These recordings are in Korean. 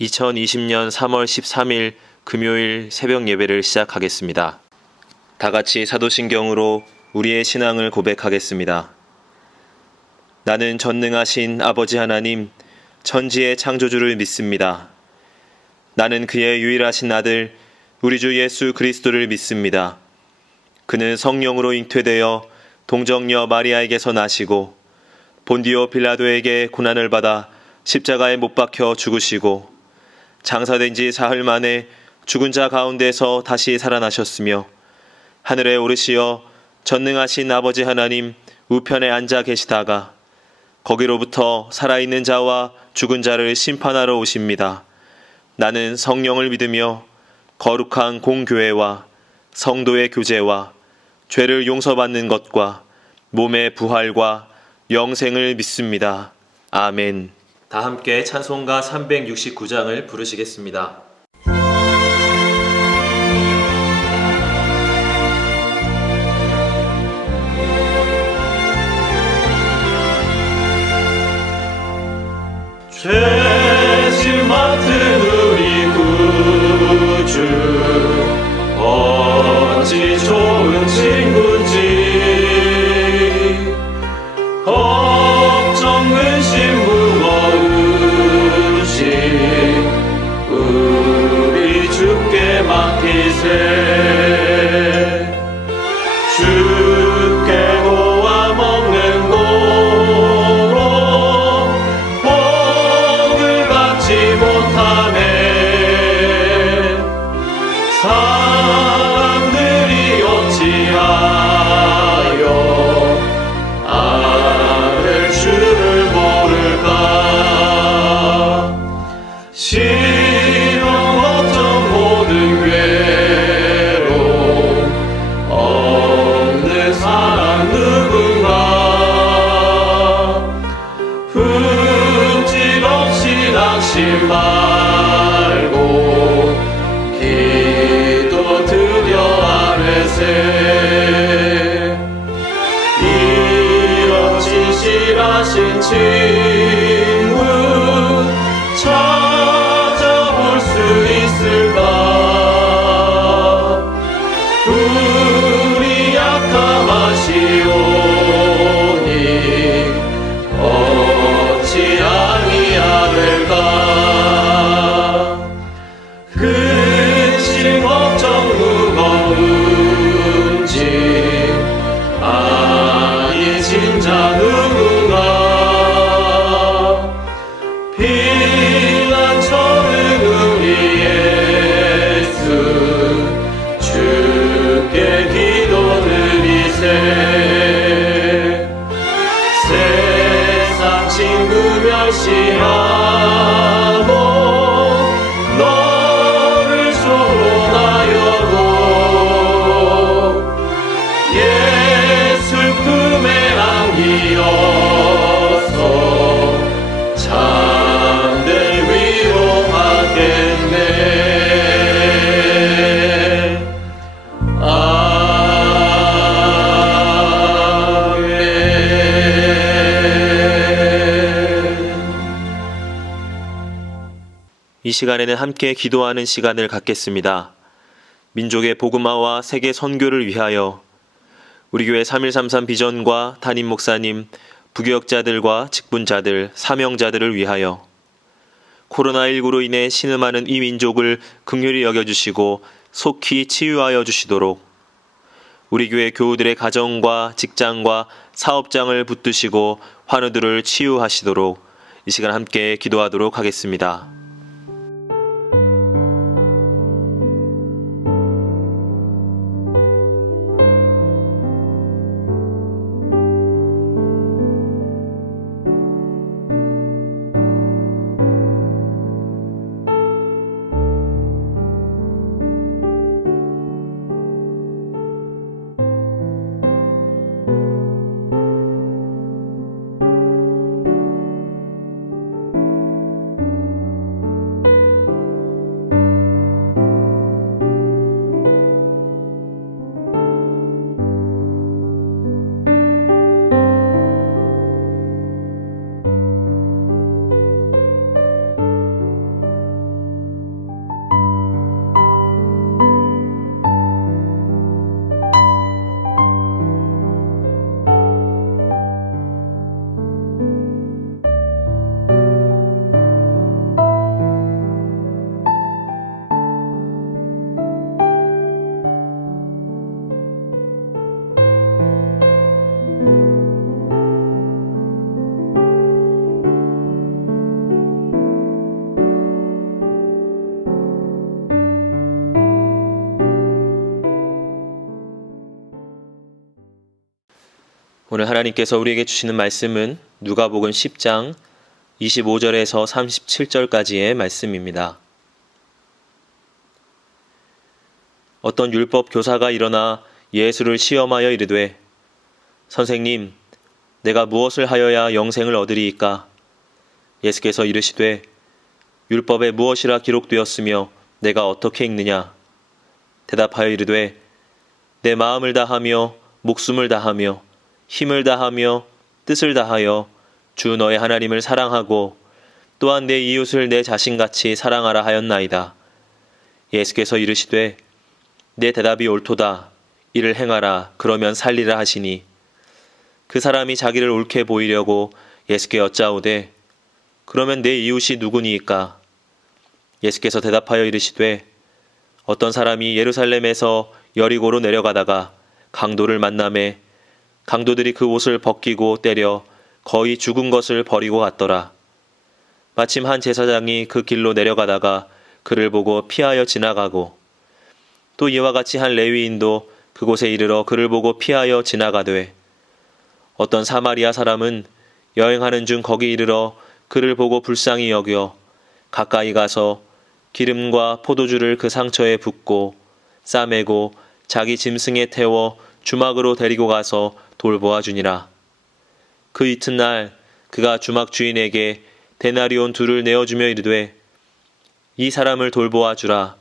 2020년 3월 13일 금요일 새벽 예배를 시작하겠습니다. 다 같이 사도신경으로 우리의 신앙을 고백하겠습니다. 나는 전능하신 아버지 하나님, 천지의 창조주를 믿습니다. 나는 그의 유일하신 아들, 우리 주 예수 그리스도를 믿습니다. 그는 성령으로 잉태되어 동정녀 마리아에게서 나시고 본디오 빌라도에게 고난을 받아 십자가에 못 박혀 죽으시고 장사된 지 사흘 만에 죽은 자 가운데서 다시 살아나셨으며 하늘에 오르시어 전능하신 아버지 하나님 우편에 앉아 계시다가 거기로부터 살아있는 자와 죽은 자를 심판하러 오십니다. 나는 성령을 믿으며 거룩한 공교회와 성도의 교제와 죄를 용서받는 것과 몸의 부활과 영생을 믿습니다. 아멘. 다 함께 찬송가 369장을 부르시겠습니다. 죄짐 맡은 우리 구주 어찌 좋은 친구인지 걱정 근심 무거 의식 우리 주께 맡기세. 주께 고아 먹는 고로 복을 받지 못하네. 사람들이 어찌하여 아를 주를 모를까. 실험 걱정 모든 괴로움 없는 사람 누군가. 흠집 없이 낙심 말고 기도 드려 아뢰세. 이런 진실하신 친구 찾아볼 수 있을까. 우리 약함하시오니 어찌 아니하될까. 근심 걱정 무거운지 아니 진짜 누군가. 피난처는 우리 예수 주께 기도드리세. 세상 친구 멸시하고 너를 조롱하여도 예수 품에 안기어서 참된 위로하겠네. 이 시간에는 함께 기도하는 시간을 갖겠습니다. 민족의 복음화와 세계 선교를 위하여 우리 교회 3133 비전과 담임 목사님, 부교역자들과 직분자들, 사명자들을 위하여 코로나19로 인해 신음하는 이 민족을 긍휼히 여겨주시고 속히 치유하여 주시도록 우리 교회 교우들의 가정과 직장과 사업장을 붙드시고 환우들을 치유하시도록 이 시간 함께 기도하도록 하겠습니다. 오늘 하나님께서 우리에게 주시는 말씀은 누가복음 10장 25절에서 37절까지의 말씀입니다. 어떤 율법 교사가 일어나 예수를 시험하여 이르되 선생님, 내가 무엇을 하여야 영생을 얻으리이까? 예수께서 이르시되 율법에 무엇이라 기록되었으며 내가 어떻게 읽느냐? 대답하여 이르되 내 마음을 다하며 목숨을 다하며 힘을 다하며 뜻을 다하여 주 너의 하나님을 사랑하고 또한 내 이웃을 내 자신같이 사랑하라 하였나이다. 예수께서 이르시되 내 대답이 옳도다. 이를 행하라. 그러면 살리라 하시니 그 사람이 자기를 옳게 보이려고 예수께 여짜오되 그러면 내 이웃이 누구니이까? 예수께서 대답하여 이르시되 어떤 사람이 예루살렘에서 여리고로 내려가다가 강도를 만나매 강도들이 그 옷을 벗기고 때려 거의 죽은 것을 버리고 갔더라. 마침 한 제사장이 그 길로 내려가다가 그를 보고 피하여 지나가고 또 이와 같이 한 레위인도 그곳에 이르러 그를 보고 피하여 지나가되 어떤 사마리아 사람은 여행하는 중 거기 이르러 그를 보고 불쌍히 여겨 가까이 가서 기름과 포도주를 그 상처에 붓고 싸매고 자기 짐승에 태워 주막으로 데리고 가서 돌보아 주니라. 그 이튿날 그가 주막 주인에게 데나리온 2를 내어주며 이르되 이 사람을 돌보아 주라.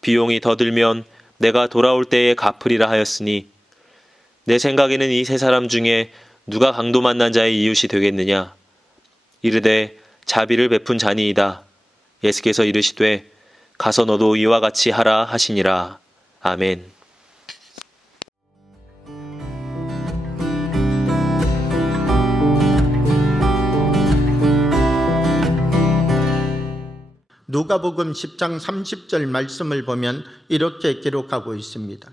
비용이 더 들면 내가 돌아올 때에 갚으리라 하였으니 내 생각에는 이 세 사람 중에 누가 강도 만난 자의 이웃이 되겠느냐? 이르되 자비를 베푼 자니이다. 예수께서 이르시되 가서 너도 이와 같이 하라 하시니라. 아멘. 누가복음 10장 30절 말씀을 보면 이렇게 기록하고 있습니다.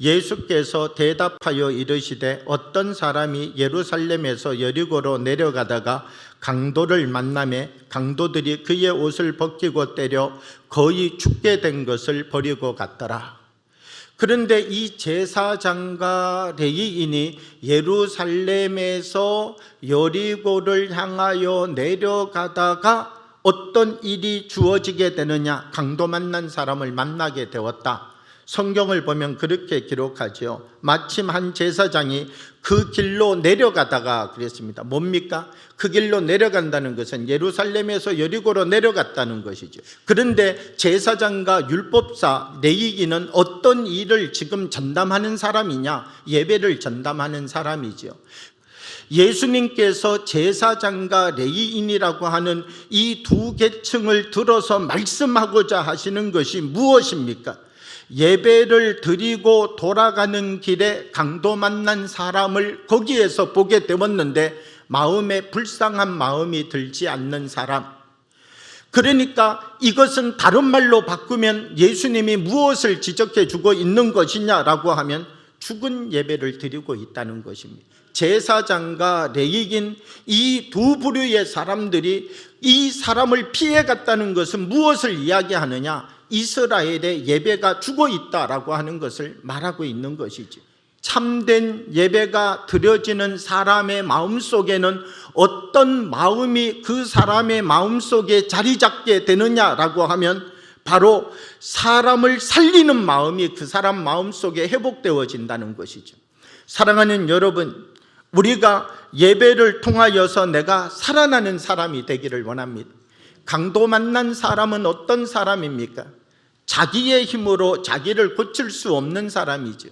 예수께서 대답하여 이르시되 어떤 사람이 예루살렘에서 여리고로 내려가다가 강도를 만나매 강도들이 그의 옷을 벗기고 때려 거의 죽게 된 것을 버리고 갔더라. 그런데 이 제사장과 레위인이 예루살렘에서 여리고를 향하여 내려가다가 어떤 일이 주어지게 되느냐? 강도 만난 사람을 만나게 되었다. 성경을 보면 그렇게 기록하죠. 마침 한 제사장이 그 길로 내려가다가 그랬습니다. 뭡니까? 그 길로 내려간다는 것은 예루살렘에서 여리고로 내려갔다는 것이죠. 그런데 제사장과 율법사 레위인은 어떤 일을 지금 전담하는 사람이냐? 예배를 전담하는 사람이죠. 예수님께서 제사장과 레위인이라고 하는 이 두 계층을 들어서 말씀하고자 하시는 것이 무엇입니까? 예배를 드리고 돌아가는 길에 강도 만난 사람을 거기에서 보게 되었는데 마음에 불쌍한 마음이 들지 않는 사람. 그러니까 이것은 다른 말로 바꾸면 예수님이 무엇을 지적해 주고 있는 것이냐라고 하면 죽은 예배를 드리고 있다는 것입니다. 제사장과 레위인 이 두 부류의 사람들이 이 사람을 피해 갔다는 것은 무엇을 이야기하느냐? 이스라엘의 예배가 죽어 있다라고 하는 것을 말하고 있는 것이지. 참된 예배가 드려지는 사람의 마음속에는 어떤 마음이 그 사람의 마음속에 자리 잡게 되느냐라고 하면 바로 사람을 살리는 마음이 그 사람 마음속에 회복되어진다는 것이죠. 사랑하는 여러분, 우리가 예배를 통하여서 내가 살아나는 사람이 되기를 원합니다. 강도 만난 사람은 어떤 사람입니까? 자기의 힘으로 자기를 고칠 수 없는 사람이죠.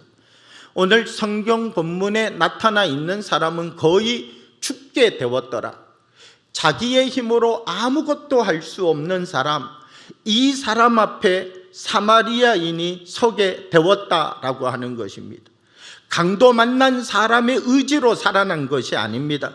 오늘 성경 본문에 나타나 있는 사람은 거의 죽게 되었더라. 자기의 힘으로 아무것도 할 수 없는 사람, 이 사람 앞에 사마리아인이 서게 되었다라고 하는 것입니다. 강도 만난 사람의 의지로 살아난 것이 아닙니다.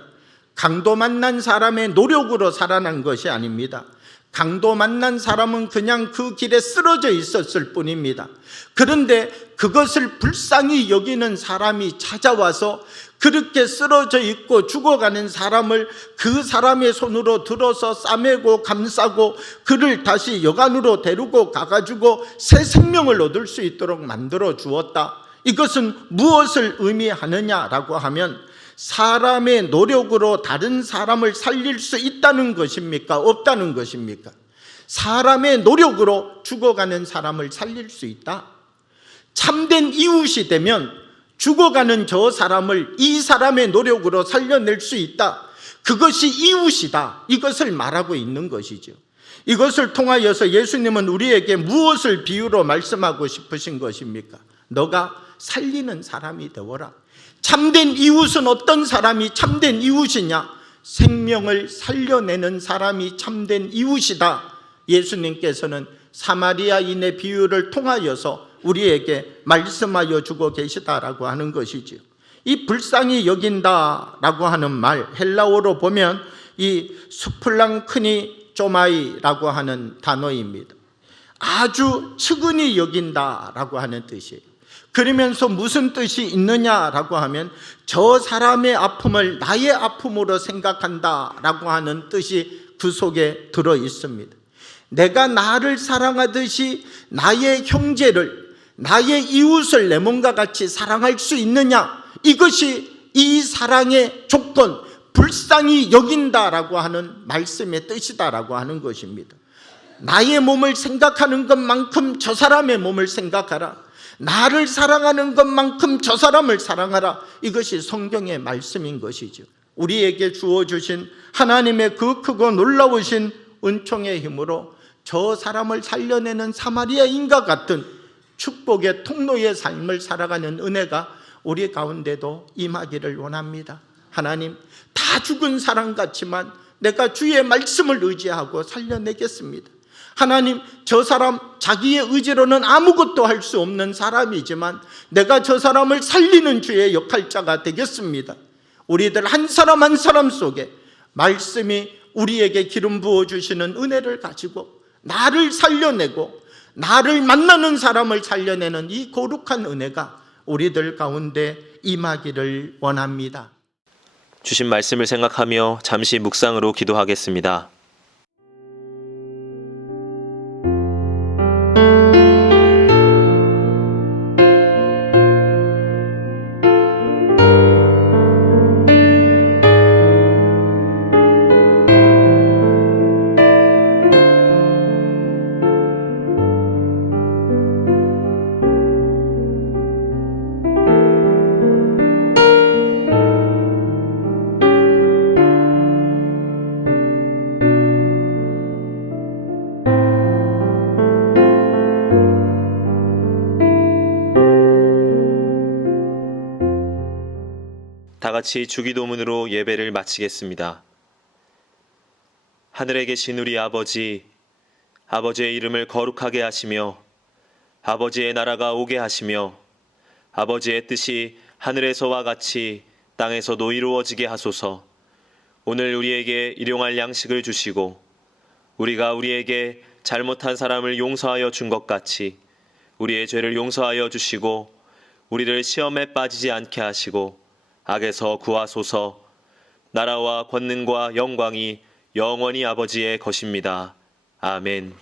강도 만난 사람의 노력으로 살아난 것이 아닙니다. 강도 만난 사람은 그냥 그 길에 쓰러져 있었을 뿐입니다. 그런데 그것을 불쌍히 여기는 사람이 찾아와서 그렇게 쓰러져 있고 죽어가는 사람을 그 사람의 손으로 들어서 싸매고 감싸고 그를 다시 여관으로 데리고 가가지고 새 생명을 얻을 수 있도록 만들어 주었다. 이것은 무엇을 의미하느냐라고 하면 사람의 노력으로 다른 사람을 살릴 수 있다는 것입니까? 없다는 것입니까? 사람의 노력으로 죽어가는 사람을 살릴 수 있다. 참된 이웃이 되면 죽어가는 저 사람을 이 사람의 노력으로 살려낼 수 있다. 그것이 이웃이다. 이것을 말하고 있는 것이죠. 이것을 통하여서 예수님은 우리에게 무엇을 비유로 말씀하고 싶으신 것입니까? 너가 살리는 사람이 되어라. 참된 이웃은 어떤 사람이 참된 이웃이냐? 생명을 살려내는 사람이 참된 이웃이다. 예수님께서는 사마리아인의 비유를 통하여서 우리에게 말씀하여 주고 계시다라고 하는 것이지요. 이 불쌍히 여긴다라고 하는 말, 헬라어로 보면 이 수플랑크니 쪼마이라고 하는 단어입니다. 아주 측은히 여긴다라고 하는 뜻이에요. 그러면서 무슨 뜻이 있느냐라고 하면 저 사람의 아픔을 나의 아픔으로 생각한다라고 하는 뜻이 그 속에 들어 있습니다. 내가 나를 사랑하듯이 나의 형제를, 나의 이웃을 내 몸과 같이 사랑할 수 있느냐? 이것이 이 사랑의 조건, 불쌍히 여긴다라고 하는 말씀의 뜻이다라고 하는 것입니다. 나의 몸을 생각하는 것만큼 저 사람의 몸을 생각하라. 나를 사랑하는 것만큼 저 사람을 사랑하라. 이것이 성경의 말씀인 것이죠. 우리에게 주어주신 하나님의 그 크고 놀라우신 은총의 힘으로 저 사람을 살려내는 사마리아인과 같은 축복의 통로의 삶을 살아가는 은혜가 우리 가운데도 임하기를 원합니다. 하나님, 다 죽은 사람 같지만 내가 주의 말씀을 의지하고 살려내겠습니다. 하나님, 저 사람 자기의 의지로는 아무것도 할 수 없는 사람이지만 내가 저 사람을 살리는 주의 역할자가 되겠습니다. 우리들 한 사람 한 사람 속에 말씀이 우리에게 기름 부어주시는 은혜를 가지고 나를 살려내고 나를 만나는 사람을 살려내는 이 거룩한 은혜가 우리들 가운데 임하기를 원합니다. 주신 말씀을 생각하며 잠시 묵상으로 기도하겠습니다. 다 같이 주기도문으로 예배를 마치겠습니다. 하늘에 계신 우리 아버지, 아버지의 이름을 거룩하게 하시며 아버지의 나라가 오게 하시며 아버지의 뜻이 하늘에서와 같이 땅에서도 이루어지게 하소서. 오늘 우리에게 일용할 양식을 주시고 우리가 우리에게 잘못한 사람을 용서하여 준 것 같이 우리의 죄를 용서하여 주시고 우리를 시험에 빠지지 않게 하시고 악에서 구하소서. 나라와 권능과 영광이 영원히 아버지의 것입니다. 아멘.